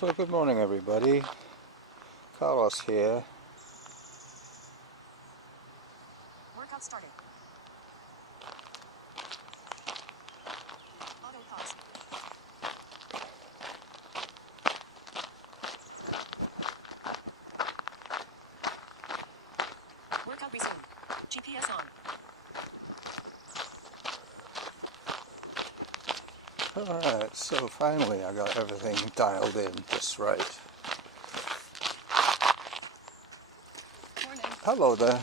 So good morning everybody, Carlos here. Workout started. Auto pause. Workout resumed. GPS on. Alright, so finally I got everything dialed in just right. Morning. Hello there.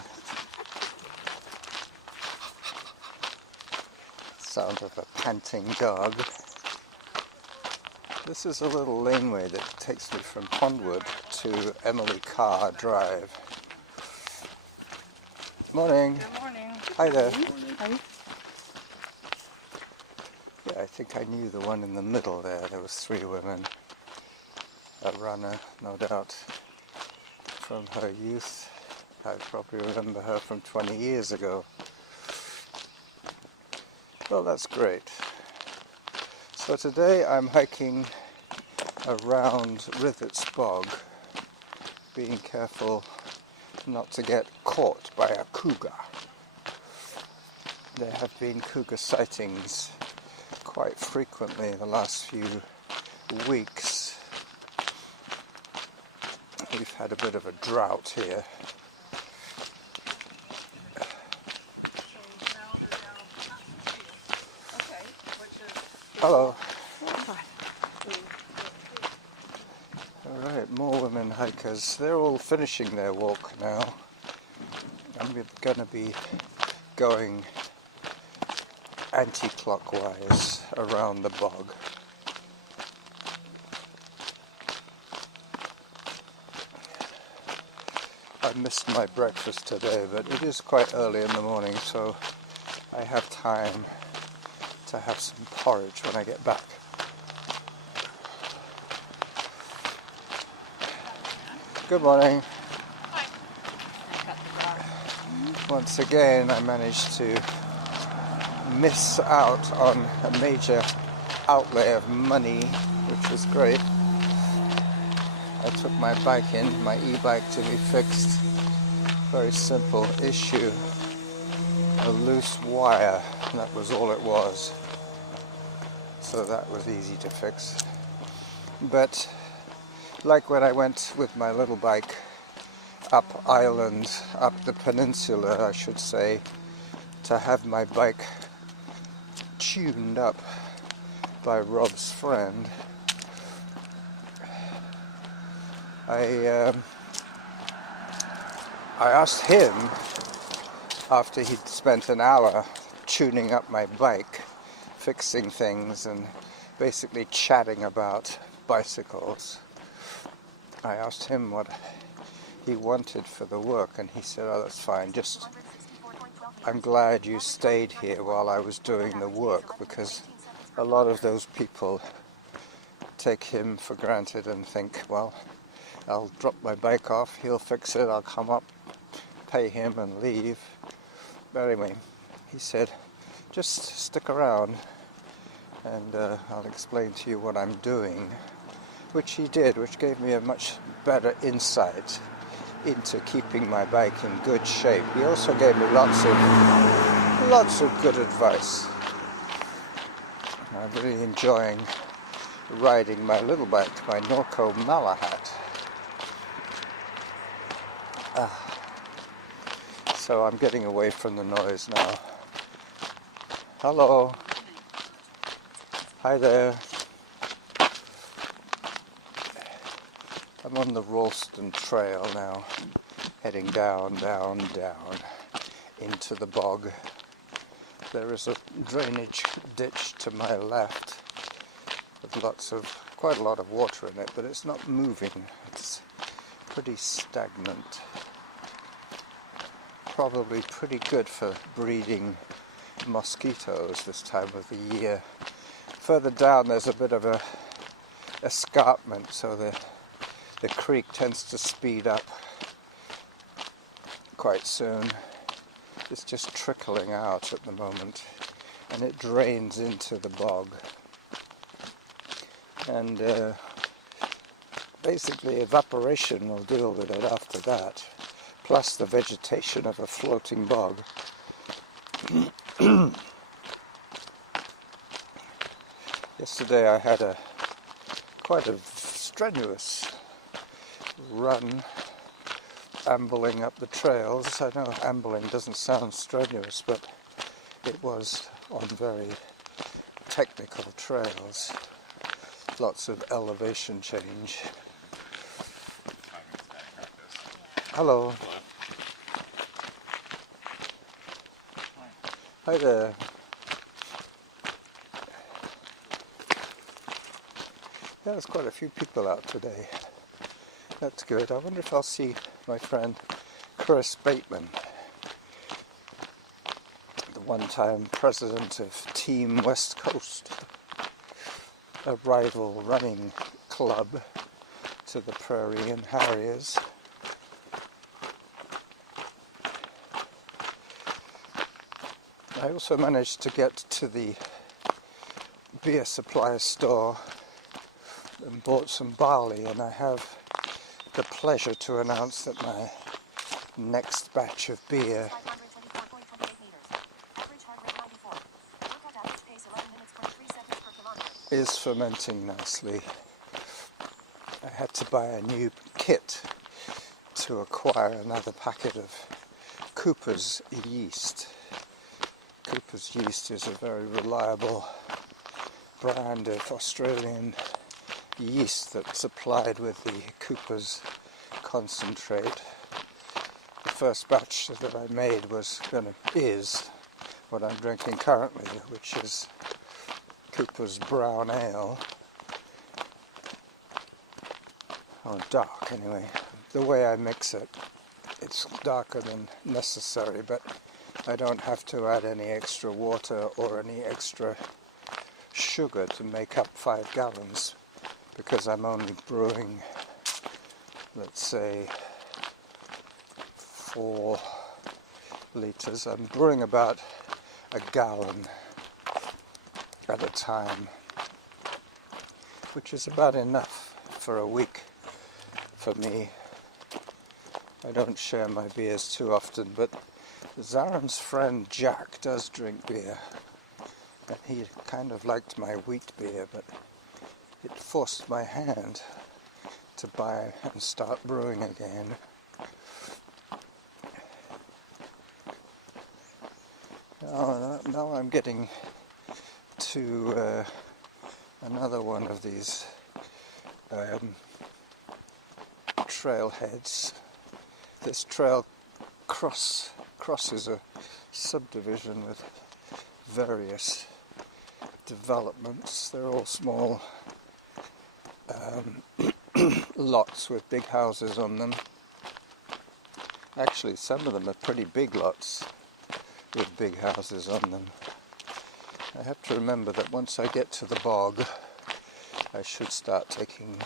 Sound of a panting dog. This is a little laneway that takes me from Pondwood to Emily Carr Drive. Morning. Good morning. Hi there. Hi. Yeah, I think I knew the one in the middle there. There was 3 women. A runner, no doubt, from her youth. I probably remember her from 20 years ago. Well, that's great. So today I'm hiking around Rithet's bog, being careful not to get caught by a cougar. There have been cougar sightings quite frequently in the last few weeks. We've had a bit of a drought here. Hello. Alright, more women hikers. They're all finishing their walk now. I'm going to be going anti-clockwise around the bog. I missed my breakfast today, but it is quite early in the morning, so I have time to have some porridge when I get back. Good morning. Hi. Once again I managed to miss out on a major outlay of money, which was great. I took my bike in, my e-bike, to be fixed. Very simple issue. A loose wire, and that was all it was. So that was easy to fix. But like when I went with my little bike up island, up the peninsula I should say, to have my bike tuned up by Rob's friend, I asked him, after he'd spent an hour tuning up my bike, fixing things and basically chatting about bicycles, I asked him what he wanted for the work, and he said, oh, that's fine, just I'm glad you stayed here while I was doing the work, because a lot of those people take him for granted and think, well, I'll drop my bike off, he'll fix it, I'll come up, pay him and leave. But anyway, he said, just stick around and I'll explain to you what I'm doing, which he did, which gave me a much better insight into keeping my bike in good shape. He also gave me lots of good advice. I'm really enjoying riding my little bike, my Norco Malahat. So I'm getting away from the noise now. Hello. Hi there. I'm on the Ralston Trail now, heading down into the bog. There is a drainage ditch to my left with quite a lot of water in it, but it's not moving. It's pretty stagnant. Probably pretty good for breeding mosquitoes this time of the year. Further down there's a bit of a escarpment, so the creek tends to speed up quite soon. It's just trickling out at the moment, and it drains into the bog. And basically evaporation will deal with it after that, plus the vegetation of a floating bog. Yesterday I had quite a strenuous run ambling up the trails. I know ambling doesn't sound strenuous, but it was on very technical trails. Lots of elevation change. Hello. Hi there. Yeah, there's quite a few people out today. That's good. I wonder if I'll see my friend Chris Bateman, the one-time president of Team West Coast, a rival running club to the Prairie and Harriers. I also managed to get to the beer supply store and bought some barley, and I have the pleasure to announce that my next batch of beer 524.28 meters. Average heart rate 94. Workout average pace 11 minutes 23 seconds per kilometer. is fermenting nicely. I had to buy a new kit to acquire another packet of Cooper's yeast. Cooper's yeast is a very reliable brand of Australian yeast that's supplied with the Cooper's concentrate. The first batch that I made is what I'm drinking currently, which is Cooper's brown ale. Or dark anyway. The way I mix it, it's darker than necessary, but I don't have to add any extra water or any extra sugar to make up 5 gallons, because I'm only brewing, let's say, 4 litres. I'm brewing about a gallon at a time, which is about enough for a week for me. I don't share my beers too often, but Zaren's friend Jack does drink beer, and he kind of liked my wheat beer, but it forced my hand to buy and start brewing again. Now I'm getting to another one of these trailheads. This trail crosses a subdivision with various developments. They're all small lots with big houses on them. Actually, some of them are pretty big lots with big houses on them. I have to remember that once I get to the bog, I should start taking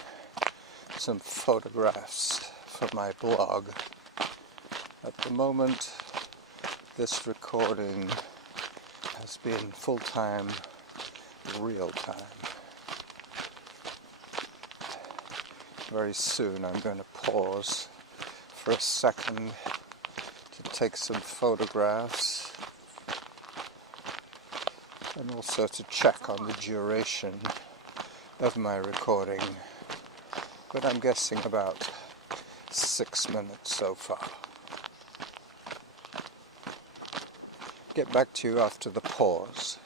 some photographs for my blog. At the moment, this recording has been full-time, real-time. Very soon I'm going to pause for a second to take some photographs and also to check on the duration of my recording, but I'm guessing about 6 minutes so far. Get back to you after the pause.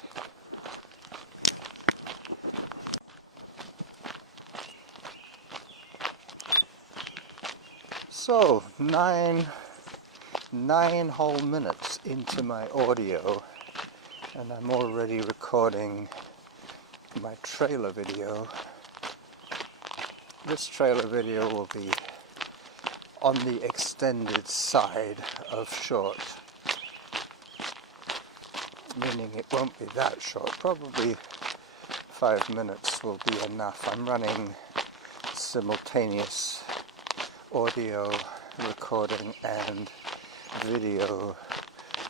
So, nine whole minutes into my audio, and I'm already recording my trailer video. This trailer video will be on the extended side of short, meaning it won't be that short. Probably 5 minutes will be enough. I'm running simultaneous audio recording and video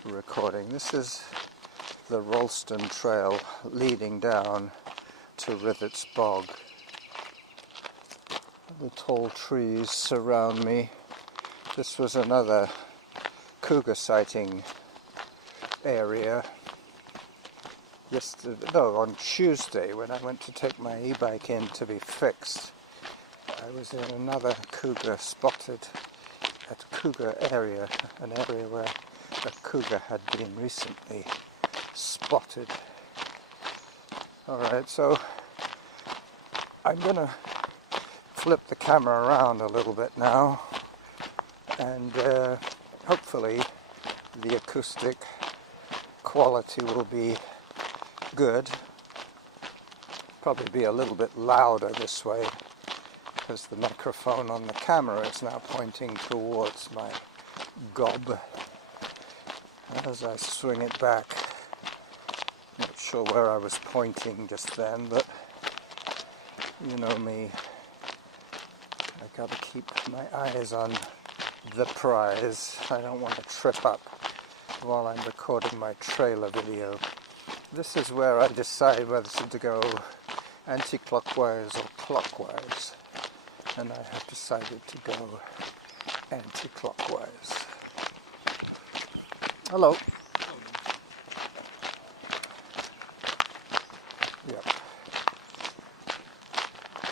recording. This is the Rollston Trail leading down to Rithet's Bog. The tall trees surround me. This was another cougar sighting area. On Tuesday when I went to take my e-bike in to be fixed, I was in another cougar spotted at a cougar area, an area where a cougar had been recently spotted. Alright, so I'm gonna flip the camera around a little bit now, and hopefully the acoustic quality will be good. Probably be a little bit louder this way because the microphone on the camera is now pointing towards my gob as I swing it back. Not sure where I was pointing just then, but you know me, I gotta keep my eyes on the prize. I don't want to trip up while I'm recording my trailer video. This is where I decide whether to go anti-clockwise or clockwise, and I have decided to go anti-clockwise. Hello. Yep.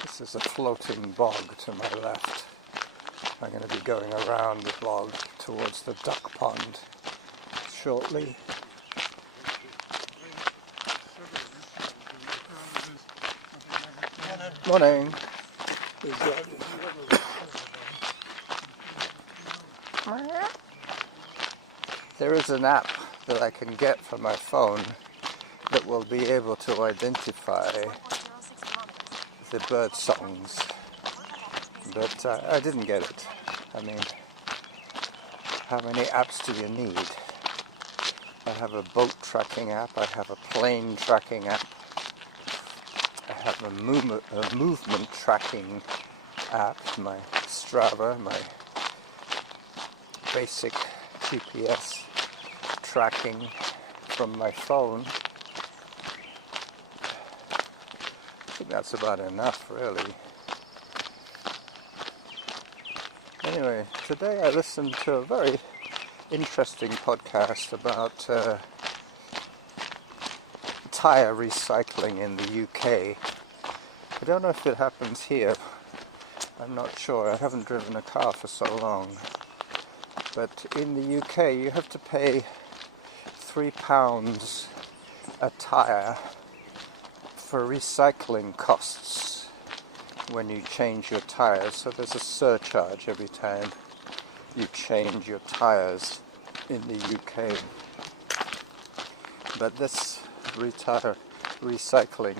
This is a floating bog to my left. I'm going to be going around the bog towards the duck pond shortly. Morning. There is an app that I can get for my phone that will be able to identify the bird songs, but I didn't get it. I mean, how many apps do you need? I have a boat tracking app, I have a plane tracking app, I have a movement tracking app, my Strava, my basic GPS tracking from my phone. I think that's about enough, really. Anyway, today I listened to a very interesting podcast about tyre recycling in the UK. I don't know if it happens here. I'm not sure. I haven't driven a car for so long. But in the UK you have to pay £3 a tyre for recycling costs when you change your tyres. So there's a surcharge every time you change your tyres in the UK. But this tyre recycling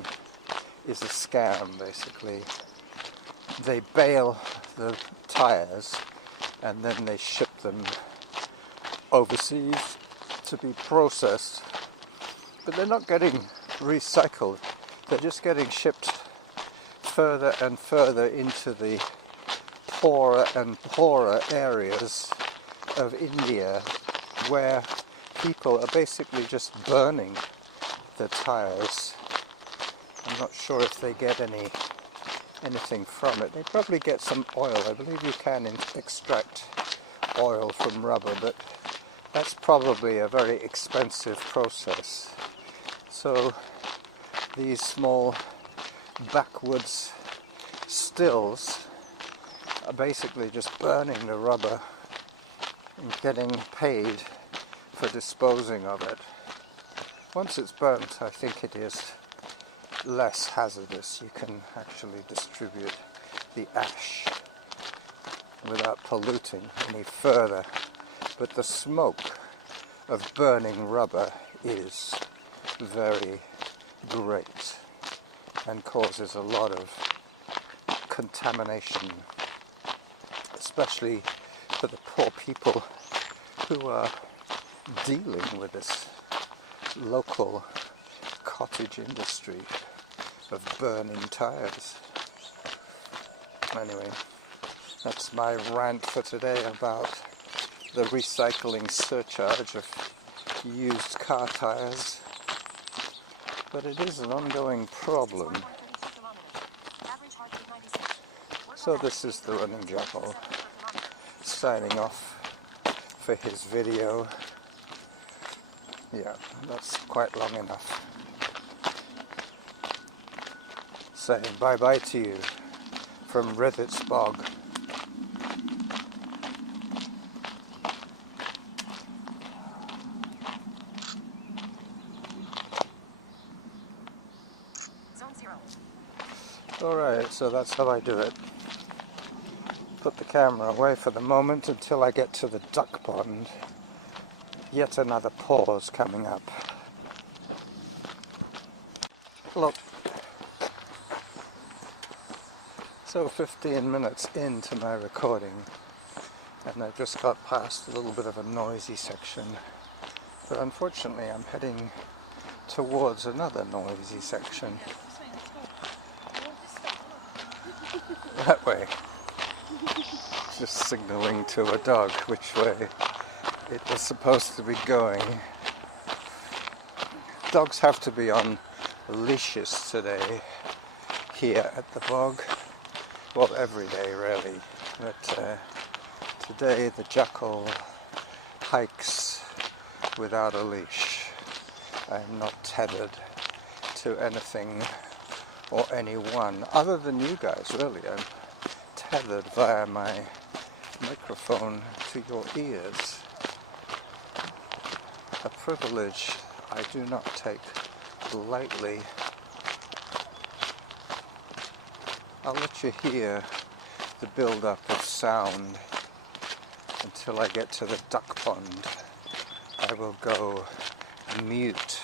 is a scam, basically. They bale the tyres and then they ship them overseas to be processed, but they're not getting recycled. They're just getting shipped further and further into the poorer and poorer areas of India, where people are basically just burning the tyres. I'm not sure if they get anything from it. They probably get some oil. I believe you can extract oil from rubber, but that's probably a very expensive process. So these small backwoods stills are basically just burning the rubber and getting paid for disposing of it. Once it's burnt, I think it is less hazardous. You can actually distribute the ash without polluting any further. But the smoke of burning rubber is very great and causes a lot of contamination, especially for the poor people who are dealing with this local cottage industry of burning tyres. Anyway, that's my rant for today about the recycling surcharge of used car tyres. But it is an ongoing problem. So this is the running Jackal signing off for his video. Yeah, that's quite long enough. Saying bye bye to you from Rithet's bog. Zone 0. Alright, so that's how I do it. Put the camera away for the moment until I get to the duck pond. Yet another pause coming up. Look. So 15 minutes into my recording, and I just got past a little bit of a noisy section. But unfortunately I'm heading towards another noisy section. That way. Just signaling to a dog which way it was supposed to be going. Dogs have to be on leashes today here at the bog. Well, every day really, but today the Jackal hikes without a leash. I am not tethered to anything or anyone other than you guys, really. I'm tethered via my microphone to your ears. A privilege I do not take lightly. I'll let you hear the build-up of sound until I get to the duck pond. I will go mute.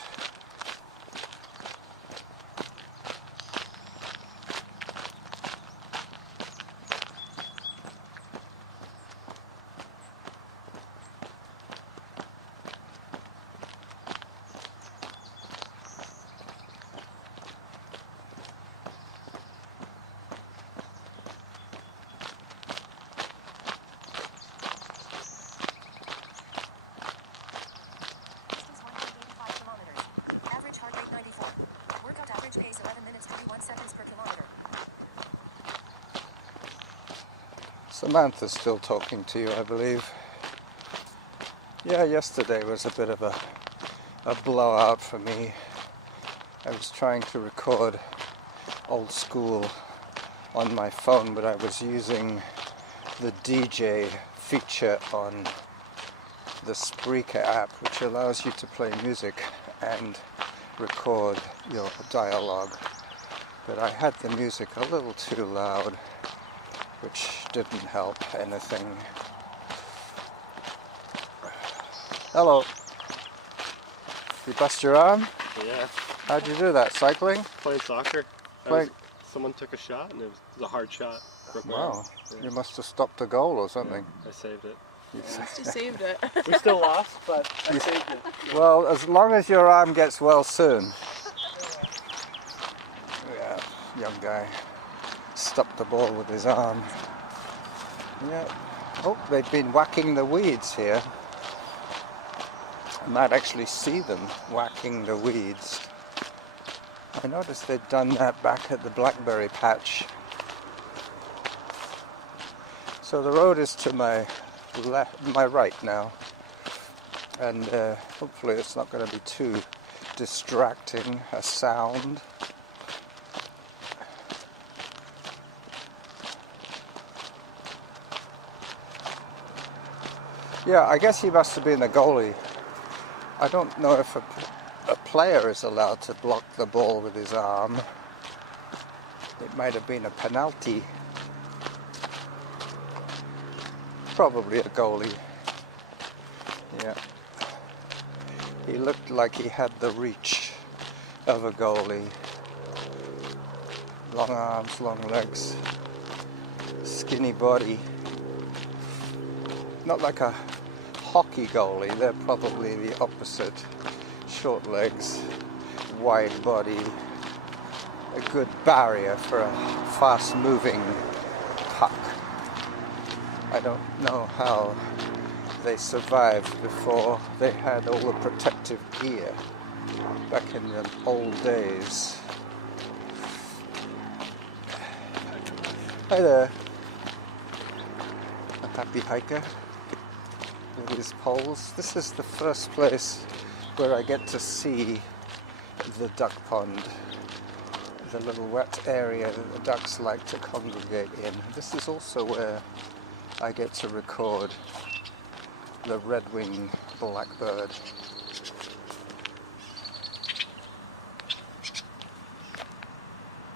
Distance 1.85 kilometers. Average heart rate 94. Workout average pace 11 minutes 21 seconds per kilometer. Samantha's still talking to you, I believe. Yeah, yesterday was a bit of a blowout for me. I was trying to record old school on my phone, but I was using the DJ feature on the Spreaker app, which allows you to play music and record your dialogue. But I had the music a little too loud, which didn't help anything. Hello. You bust your arm? Yeah, How'd you do that? Cycling? playing soccer. Someone took a shot and it was a hard shot. Broke my arm. Wow. Yeah. You must have stopped a goal or something. I saved it. You You saved it. We still lost, but I saved it. Well, as long as your arm gets well soon. Yeah, young guy stopped the ball with his arm. Yeah. Oh, they've been whacking the weeds here. I might actually see them whacking the weeds. I noticed they'd done that back at the blackberry patch. So the road is to my my right now, and hopefully it's not going to be too distracting a sound. Yeah, I guess he must have been the goalie. I don't know if a player is allowed to block the ball with his arm. It might have been a penalty. Probably a goalie. Yeah. He looked like he had the reach of a goalie. Long arms, long legs, skinny body. Not like a hockey goalie, they're probably the opposite. Short legs, wide body, a good barrier for a fast-moving puck. I don't know how they survived before they had all the protective gear back in the old days. Hi there. A happy hiker with his poles. This is the first place where I get to see the duck pond, the little wet area that the ducks like to congregate in. This is also where I get to record the red-winged blackbird.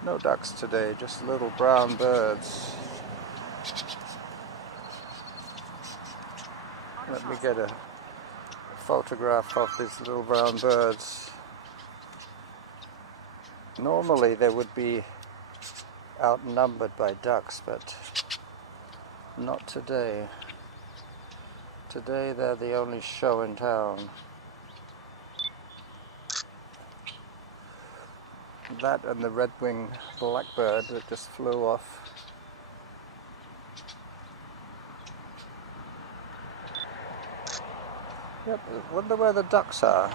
No ducks today, just little brown birds. Let me get a photograph of these little brown birds. Normally they would be outnumbered by ducks, but not today. Today they're the only show in town. That and the red-winged blackbird that just flew off. Yep, I wonder where the ducks are.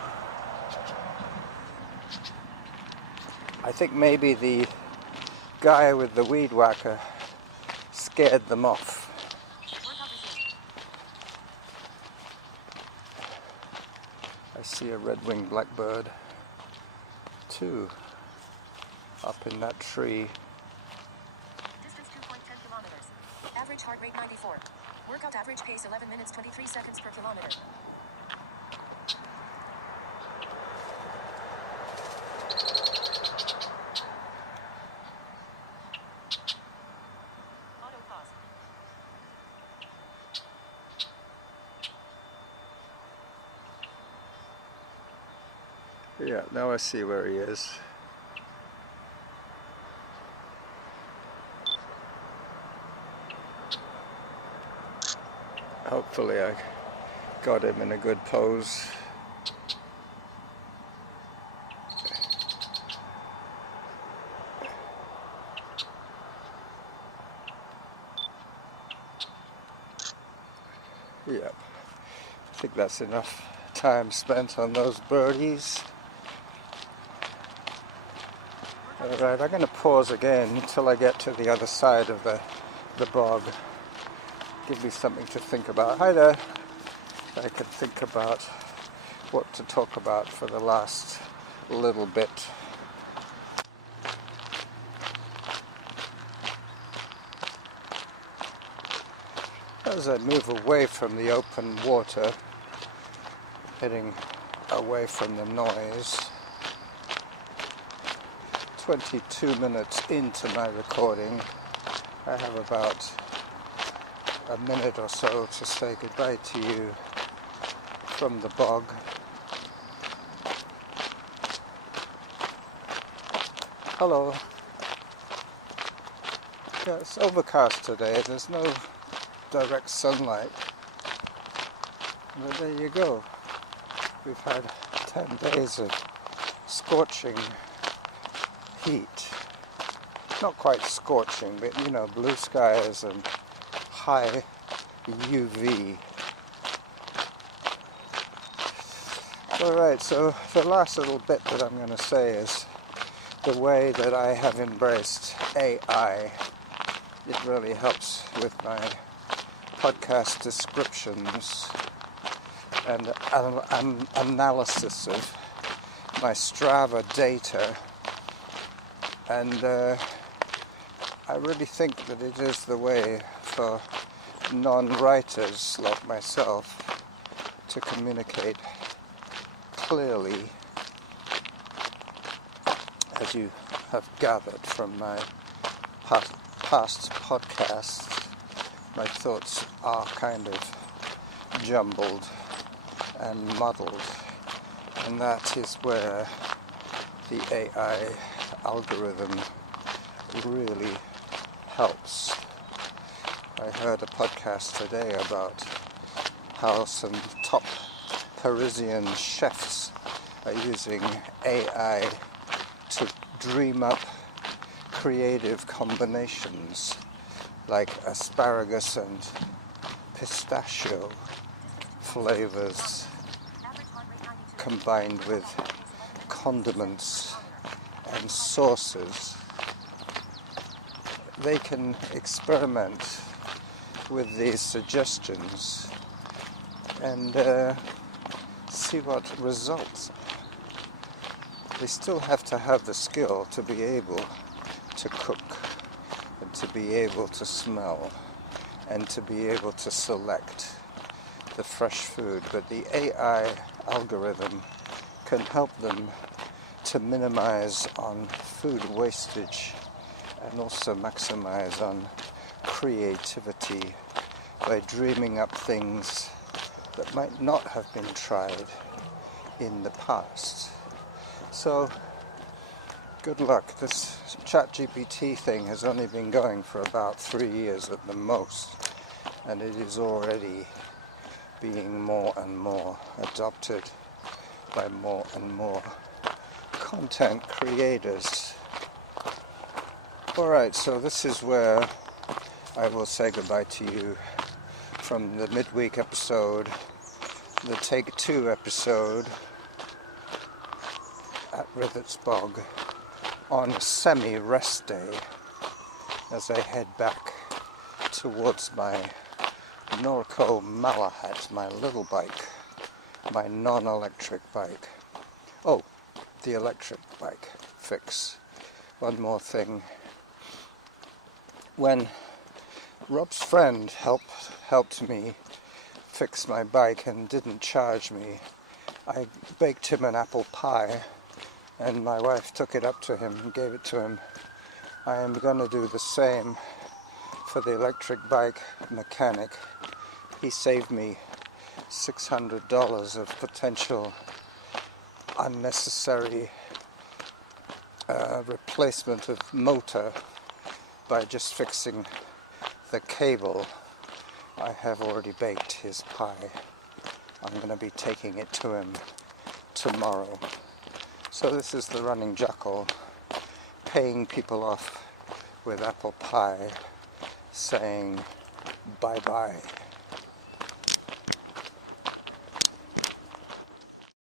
I think maybe the guy with the weed whacker scared them off. I see a red-winged blackbird too, up in that tree. Distance 2.10 kilometers. Average heart rate 94. Workout average pace 11 minutes 23 seconds per kilometer. Auto pause. Yeah, now I see where he is. Hopefully I got him in a good pose. Yep, I think that's enough time spent on those birdies. Alright, I'm going to pause again until I get to the other side of the bog. Give me something to think about. Hi there. I can think about what to talk about for the last little bit. As I move away from the open water, heading away from the noise, 22 minutes into my recording, I have about a minute or so to say goodbye to you from the bog. Hello. Yeah, it's overcast today. There's no direct sunlight. But there you go. We've had 10 days of scorching heat. Not quite scorching, but you know, blue skies and high UV. Alright, so the last little bit that I'm going to say is the way that I have embraced AI. It really helps with my podcast descriptions and analysis of my Strava data, and I really think that it is the way for non-writers like myself to communicate clearly, as you have gathered from my past podcasts. My thoughts are kind of jumbled and muddled, and that is where the AI algorithm really helps. I heard a podcast today about how some top Parisian chefs are using AI to dream up creative combinations like asparagus and pistachio flavors combined with condiments and sauces. they can experiment with these suggestions and see what results. They still have to have the skill to be able to cook and to be able to smell and to be able to select the fresh food, but the AI algorithm can help them to minimize on food wastage and also maximize on creativity by dreaming up things that might not have been tried in the past. So, good luck. This ChatGPT thing has only been going for about 3 years at the most, and it is already being more and more adopted by more and more content creators. Alright, so this is where I will say goodbye to you from the midweek episode, the Take 2 episode at Rithet's Bog on a semi-rest day as I head back towards my Norco Malahat, my little bike, my non-electric bike. Oh, the electric bike fix. One more thing. When Rob's friend helped me fix my bike and didn't charge me, I baked him an apple pie and my wife took it up to him and gave it to him. I am going to do the same for the electric bike mechanic. He saved me $600 of potential unnecessary replacement of motor by just fixing the cable. I have already baked his pie. I'm going to be taking it to him tomorrow. So this is the running Jackal, paying people off with apple pie, saying bye-bye.